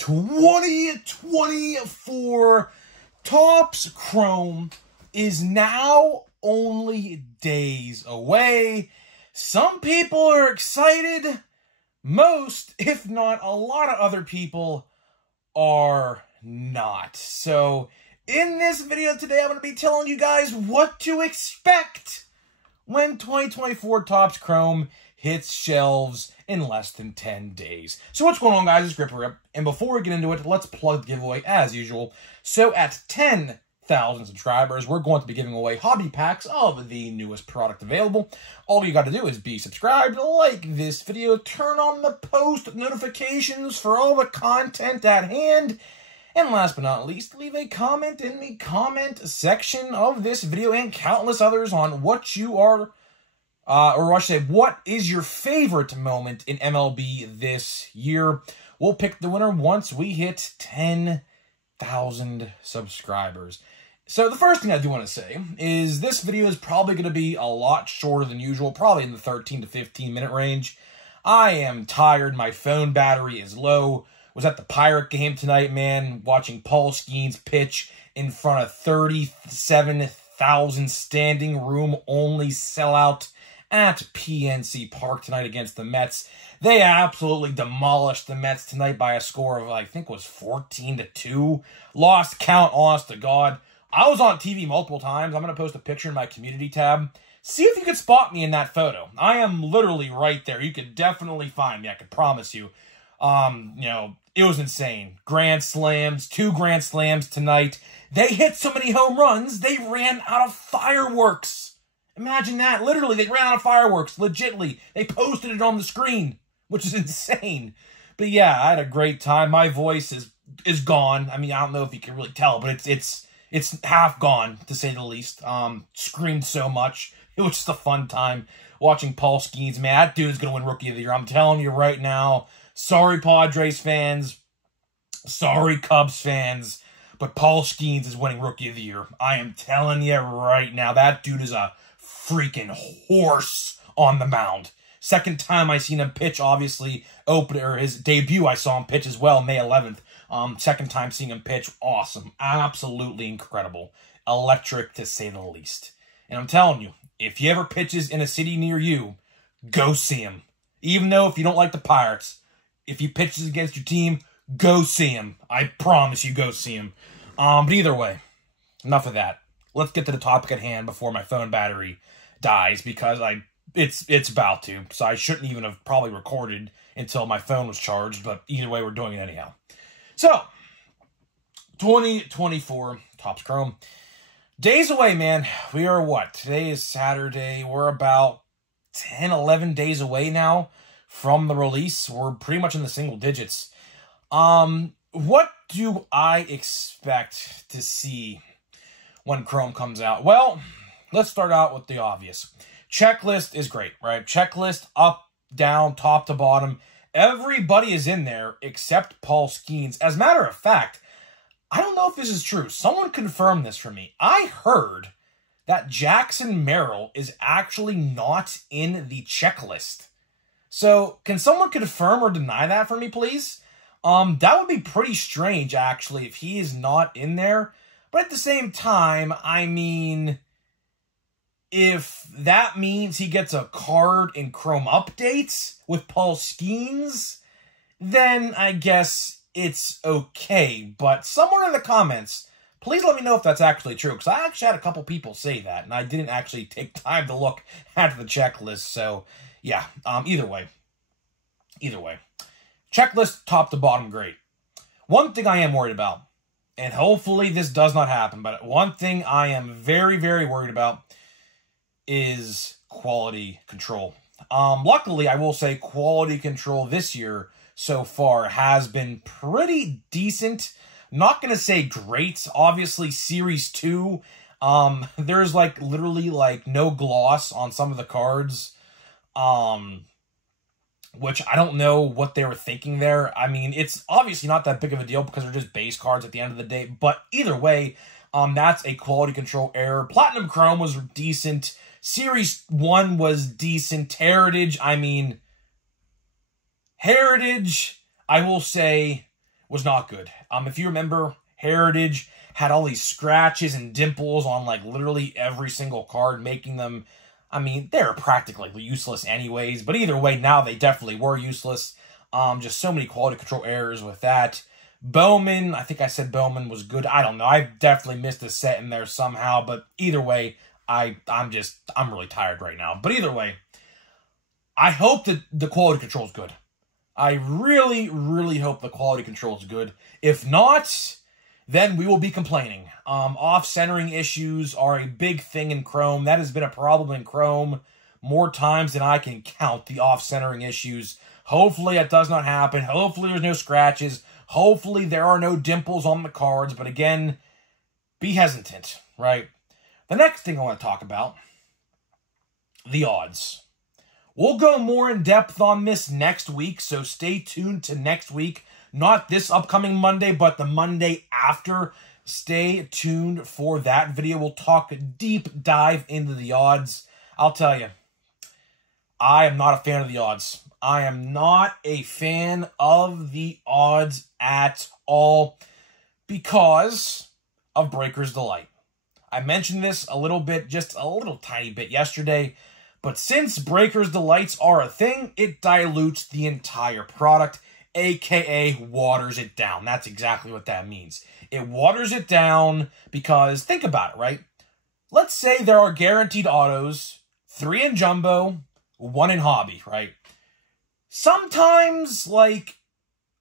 2024 Topps Chrome is now only days away. Some people are excited. Most, if not a lot of other people, are not. So, in this video today, I'm going to be telling you guys what to expect when 2024 Topps Chrome hits shelves in less than 10 days. So what's going on, guys? It's GripperRip, and before we get into it, let's plug the giveaway as usual. So at 10,000 subscribers, we're going to be giving away hobby packs of the newest product available. All you got to do is be subscribed, like this video, turn on the post notifications for all the content at hand, and last but not least, leave a comment in the comment section of this video and countless others on what you are, or I should say, what is your favorite moment in MLB this year. We'll pick the winner once we hit 10,000 subscribers. So the first thing I do want to say is this video is probably going to be a lot shorter than usual, probably in the 13 to 15 minute range. I am tired. My phone battery is low. Was at the Pirate game tonight, man, watching Paul Skeens pitch in front of 37,000 standing room only sellout at PNC Park tonight against the Mets. They absolutely demolished the Mets tonight by a score of, I think it was 14-2. Lost count, honest to God. I was on TV multiple times. I'm going to post a picture in my community tab. See if you could spot me in that photo. I am literally right there. You could definitely find me, I could promise you. It was insane. Grand slams, 2 grand slams tonight. They hit so many home runs, they ran out of fireworks. Imagine that. Literally, they ran out of fireworks. Legitly. They posted it on the screen, which is insane. But yeah, I had a great time. My voice is gone. I mean, I don't know if you can really tell, but it's half gone, to say the least. Screamed so much. It was just a fun time watching Paul Skeens. Man, that dude's going to win Rookie of the Year. I'm telling you right now. Sorry, Padres fans. Sorry, Cubs fans. But Paul Skeens is winning Rookie of the Year. I am telling you right now. That dude is a freaking horse on the mound. Second time I seen him pitch, obviously, his debut, I saw him pitch as well, May 11th. Second time seeing him pitch, awesome. Absolutely incredible. Electric, to say the least. And I'm telling you, if he ever pitches in a city near you, go see him. Even though if you don't like the Pirates, if he pitches against your team, go see him. I promise you, go see him. But either way, enough of that. Let's get to the topic at hand before my phone battery dies, because it's about to. So I shouldn't even have probably recorded until my phone was charged, but either way, we're doing it anyhow. So, 2024 Topps Chrome. Days away, man. We are what? Today is Saturday. We're about 10, 11 days away now from the release. We're pretty much in the single digits. What do I expect to see when Chrome comes out? Well, let's start out with the obvious. Checklist is great, right? Checklist, up, down, top to bottom. Everybody is in there except Paul Skeens. As a matter of fact, I don't know if this is true. Someone confirmed this for me. I heard that Jackson Merrill is actually not in the checklist. So, can someone confirm or deny that for me, please? That would be pretty strange, actually, if he is not in there. But at the same time, I mean, if that means he gets a card in Chrome Updates with Paul Skeens, then I guess it's okay. But somewhere in the comments, please let me know if that's actually true, because I actually had a couple people say that, and I didn't actually take time to look at the checklist. So, yeah, either way. Checklist, top to bottom, great. One thing I am worried about, and hopefully this does not happen, but one thing I am very, very worried about is quality control. Luckily, I will say quality control this year so far has been pretty decent. Not going to say great. Obviously, Series 2, there's literally no gloss on some of the cards. Which I don't know what they were thinking there. I mean, it's obviously not that big of a deal because they're just base cards at the end of the day. But either way, that's a quality control error. Platinum Chrome was decent. Series 1 was decent. Heritage, I will say, was not good. If you remember, Heritage had all these scratches and dimples on like literally every single card, making them, I mean, they're practically useless anyways, but either way, now they definitely were useless. Just so many quality control errors with that. Bowman, I think I said Bowman was good. I don't know. I definitely missed a set in there somehow, but either way, I'm really tired right now. But either way, I hope that the quality control is good. I really, really hope the quality control is good. If not, then we will be complaining. Off-centering issues are a big thing in Chrome. That has been a problem in Chrome more times than I can count, the off-centering issues. Hopefully that does not happen. Hopefully there's no scratches. Hopefully there are no dimples on the cards. But again, be hesitant, right? The next thing I want to talk about, the odds. We'll go more in depth on this next week, so stay tuned to next week. Not this upcoming Monday, but the Monday after. Stay tuned for that video. We'll talk a deep dive into the odds. I'll tell you, I am not a fan of the odds. I am not a fan of the odds at all because of Breaker's Delight. I mentioned this a little bit, just a little tiny bit yesterday, but since Breaker's Delights are a thing, it dilutes the entire product, aka waters it down. That's exactly what that means. It waters it down because, think about it, right? Let's say there are guaranteed autos, 3 in Jumbo, 1 in Hobby, right? Sometimes, like,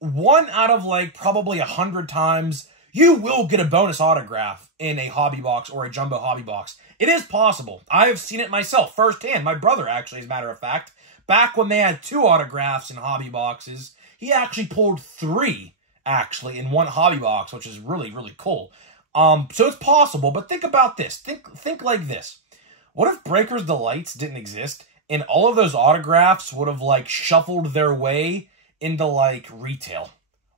1 out of, like, probably 100 times, you will get a bonus autograph in a hobby box or a Jumbo hobby box. It is possible. I have seen it myself firsthand. My brother, actually, as a matter of fact, back when they had 2 autographs in hobby boxes, he actually pulled 3, actually, in 1 hobby box, which is really, really cool. So it's possible, but think about this. Think like this. What if Breaker's Delights didn't exist and all of those autographs would have, like, shuffled their way into, like, retail?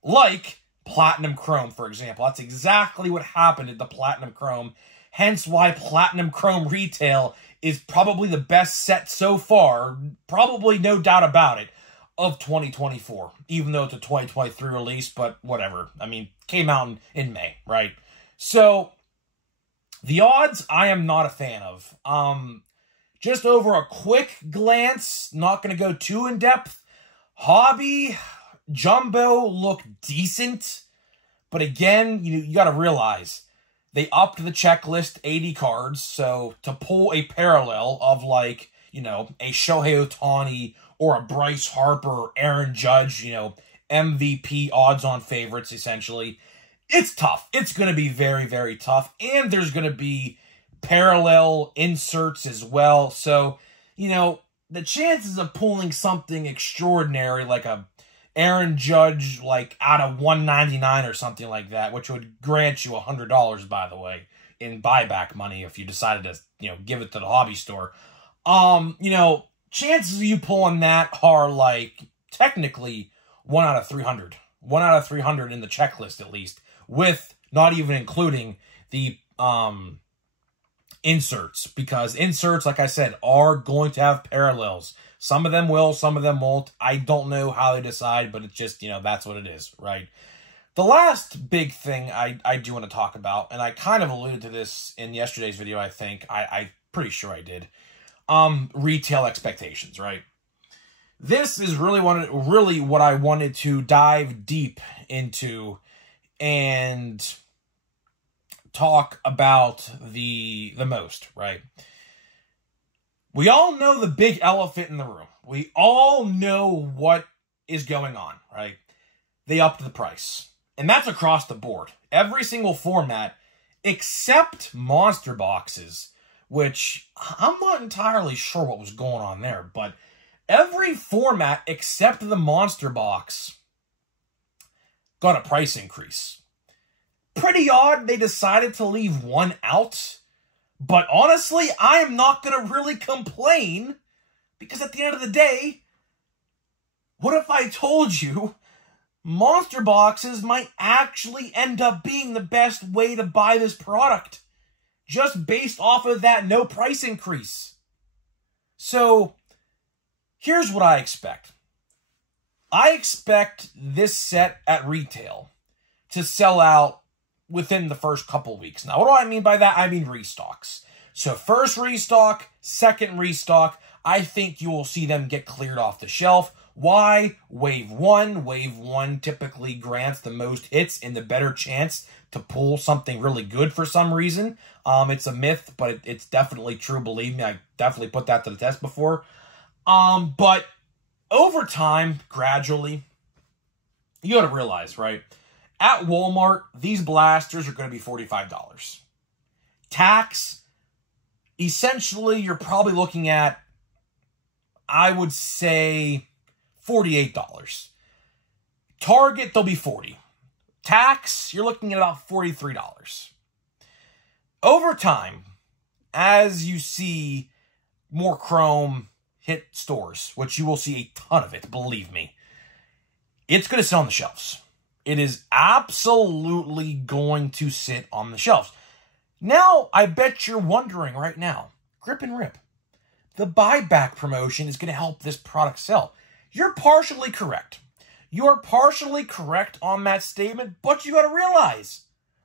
Like Platinum Chrome, for example. That's exactly what happened at the Platinum Chrome. Hence why Platinum Chrome retail is probably the best set so far, probably no doubt about it, of 2024. Even though it's a 2023 release, but whatever. I mean, came out in May, right? So, the odds, I am not a fan of. Just over a quick glance, not going to go too in-depth. Hobby, Jumbo look decent. But again, you got to realize, they upped the checklist 80 cards. So, to pull a parallel of, like, a Shohei Ohtani or a Bryce Harper, Aaron Judge, MVP odds-on favorites, essentially, it's tough. It's going to be very, very tough. And there's going to be parallel inserts as well. So, the chances of pulling something extraordinary like a Aaron Judge, like, out of 199 or something like that, which would grant you $100, by the way, in buyback money if you decided to, give it to the hobby store. Chances of you pulling that are, like, technically 1 out of 300. 1 out of 300 in the checklist, at least, with not even including the inserts, because inserts, like I said, are going to have parallels. Some of them will, some of them won't. I don't know how they decide, but it's just, that's what it is, right? The last big thing I do want to talk about, and I kind of alluded to this in yesterday's video, I think. I'm pretty sure I did. Retail expectations, right? This is really what I wanted to dive deep into and talk about the most, right? We all know the big elephant in the room. We all know what is going on, right? They upped the price. And that's across the board. Every single format, except monster boxes, which I'm not entirely sure what was going on there, but every format except the monster box got a price increase. Pretty odd they decided to leave 1 out. But honestly, I am not going to really complain, because at the end of the day, what if I told you monster boxes might actually end up being the best way to buy this product, just based off of that no price increase? So, here's what I expect. I expect this set at retail to sell out within the first couple weeks. Now, what do I mean by that? I mean restocks. So first restock, second restock, I think you will see them get cleared off the shelf. Why? Wave 1. Wave 1 typically grants the most hits and the better chance to pull something really good for some reason. It's a myth, but it's definitely true. Believe me, I definitely put that to the test before. But over time, gradually, you got to realize, right? At Walmart, these blasters are going to be $45. Tax, essentially, you're probably looking at, I would say, $48. Target, they'll be $40. Tax, you're looking at about $43. Over time, as you see more Chrome hit stores, which you will see a ton of it, believe me, it's going to sit on the shelves. It is absolutely going to sit on the shelves. Now, I bet you're wondering right now, Grip and Rip, the buyback promotion is going to help this product sell. You're partially correct. You are partially correct on that statement, but you got to realize,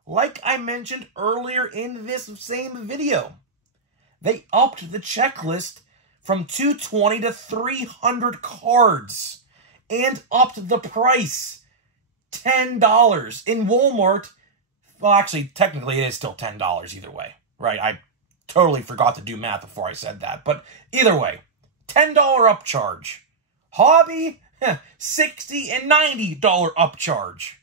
like I mentioned earlier in this same video, they upped the checklist from 220 to 300 cards and upped the price. $10 in Walmart. Well, actually, technically, it is still $10 either way, right? I totally forgot to do math before I said that. But either way, $10 upcharge. Hobby, $60 and $90 upcharge,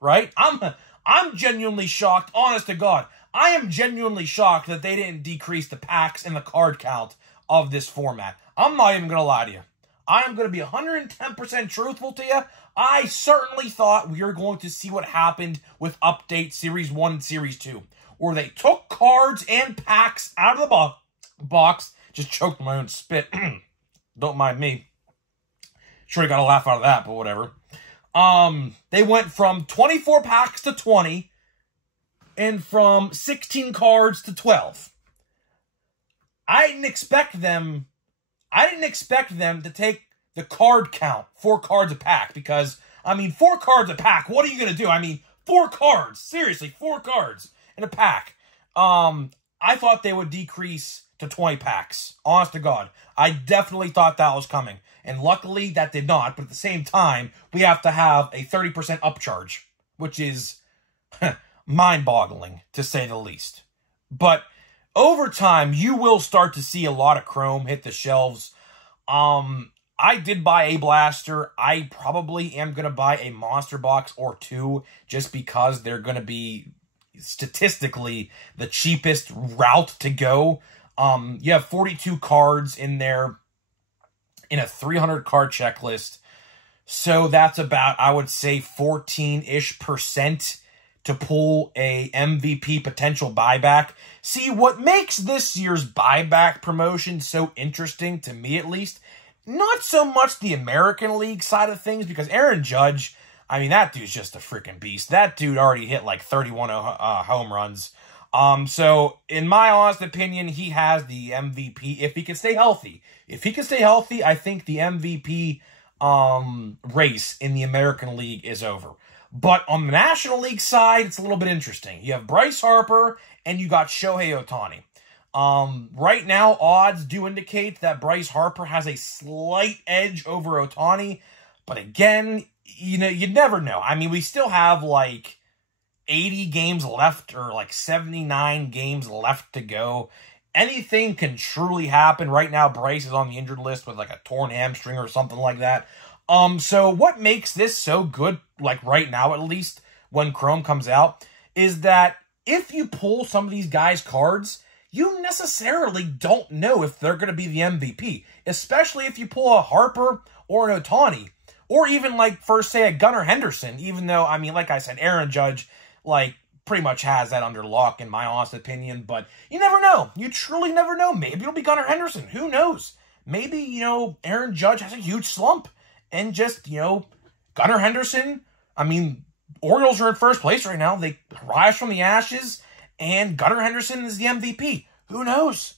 right? I'm genuinely shocked, honest to God. I am genuinely shocked that they didn't decrease the packs and the card count of this format. I'm not even going to lie to you. I am going to be 110% truthful to you. I certainly thought we were going to see what happened with Update Series 1 and Series 2, where they took cards and packs out of the box. Just choked my own spit. Don't mind me. Sure, you got a laugh out of that, but whatever. They went from 24 packs to 20, and from 16 cards to 12. I didn't expect them to take the card count, 4 cards a pack, because, I mean, 4 cards a pack, what are you going to do? I mean, 4 cards, seriously, 4 cards in a pack. I thought they would decrease to 20 packs, honest to God. I definitely thought that was coming, and luckily that did not, but at the same time, we have to have a 30% upcharge, which is mind-boggling, to say the least. But over time, you will start to see a lot of Chrome hit the shelves. I did buy a blaster. I probably am going to buy a monster box or 2 just because they're going to be statistically the cheapest route to go. You have 42 cards in there in a 300 card checklist. So that's about, I would say, 14-ish% to pull a MVP potential buyback. See, what makes this year's buyback promotion so interesting, to me at least, not so much the American League side of things, because Aaron Judge, I mean, that dude's just a freaking beast. That dude already hit like 31 home runs. So, in my honest opinion, he has the MVP if he can stay healthy. If he can stay healthy, I think the MVP race in the American League is over. But on the National League side, it's a little bit interesting. You have Bryce Harper and you got Shohei Ohtani. Right now, odds do indicate that Bryce Harper has a slight edge over Ohtani. But again, you know, you never know. I mean, we still have like 80 games left or like 79 games left to go. Anything can truly happen. Right now, Bryce is on the injured list with like a torn hamstring or something like that. So what makes this so good, like right now at least, when Chrome comes out, is that if you pull some of these guys' cards, you necessarily don't know if they're going to be the MVP. Especially if you pull a Harper or an Ohtani. Or even, like, first, say, a Gunnar Henderson. Even though, I mean, like I said, Aaron Judge, like, pretty much has that under lock, in my honest opinion. But you never know. You truly never know. Maybe it'll be Gunnar Henderson. Who knows? Maybe, you know, Aaron Judge has a huge slump. And just, you know, Gunnar Henderson, I mean, Orioles are in first place right now. They rise from the ashes, and Gunnar Henderson is the MVP. Who knows?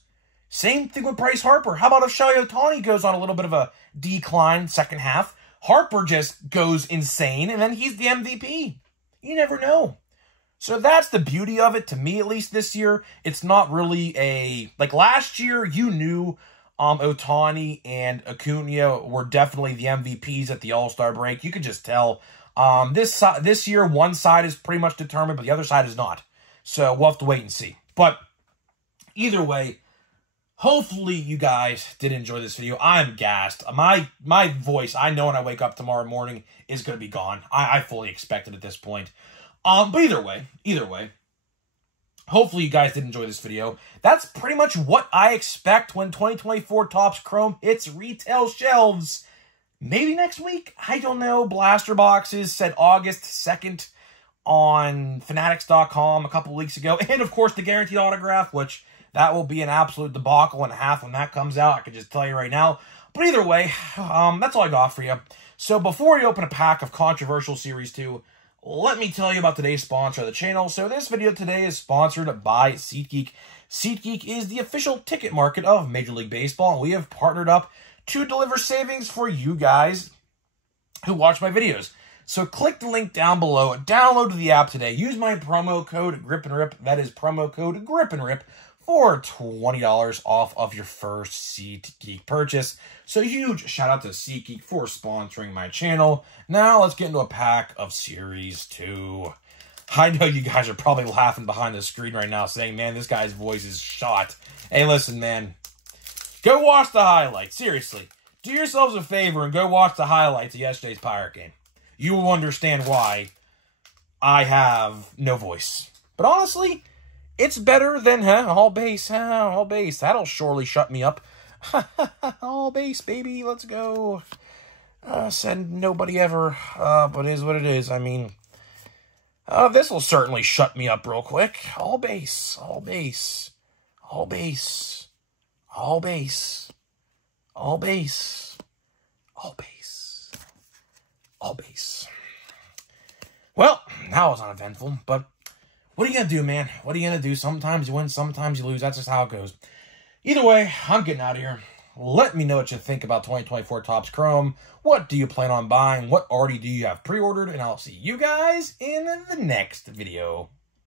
Same thing with Bryce Harper. How about if Shohei Ohtani goes on a little bit of a decline second half? Harper just goes insane, and then he's the MVP. You never know. So that's the beauty of it, to me at least this year. It's not really a... Like last year, you knew Ohtani and Acuna were definitely the MVPs at the All-Star break. You could just tell. This year, one side is pretty much determined, but the other side is not. So we'll have to wait and see. But either way, hopefully you guys did enjoy this video. I'm gassed. My voice, I know when I wake up tomorrow morning, is going to be gone. I fully expect it at this point. But either way, hopefully you guys did enjoy this video. That's pretty much what I expect when 2024 Topps Chrome hits retail shelves. Maybe next week? I don't know. Blaster Boxes said August 2nd on Fanatics.com a couple weeks ago. And, of course, the Guaranteed Autograph, which that will be an absolute debacle and a half when that comes out. I can just tell you right now. But either way, that's all I got for you. So before we open a pack of Controversial Series 2, let me tell you about today's sponsor of the channel. So this video today is sponsored by SeatGeek. SeatGeek is the official ticket market of Major League Baseball, and we have partnered up to deliver savings for you guys who watch my videos. So click the link down below, download the app today, use my promo code GRIPANDRIP, that is promo code GRIPANDRIP, for $20 off of your first SeatGeek purchase. So huge shout out to SeatGeek for sponsoring my channel. Now let's get into a pack of Series 2. I know you guys are probably laughing behind the screen right now saying, man, this guy's voice is shot. Hey, listen, man. Go watch the highlights. Seriously. Do yourselves a favor and go watch the highlights of yesterday's Pirate game. You will understand why I have no voice. But honestly, it's better than all base. All base. That'll surely shut me up. All base, baby. Let's go. Said nobody ever. But it is what it is. I mean, this will certainly shut me up real quick. All base. All base. All base. All base. All base. All base. All base. Well, that was uneventful, but what are you going to do, man? What are you going to do? Sometimes you win, sometimes you lose. That's just how it goes. Either way, I'm getting out of here. Let me know what you think about 2024 Topps Chrome. What do you plan on buying? What already do you have pre-ordered? And I'll see you guys in the next video.